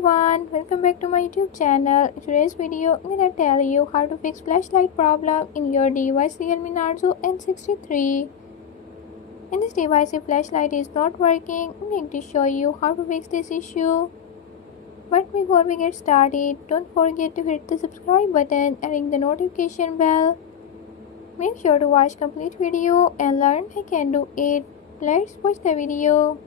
everyone, welcome back to my YouTube channel. In today's video, I'm gonna tell you how to fix flashlight problem in your device Realme Narzo N63. In this device, if flashlight is not working, I'm going to show you how to fix this issue. But before we get started, don't forget to hit the subscribe button and ring the notification bell. Make sure to watch complete video and learn I can do it. Let's watch the video.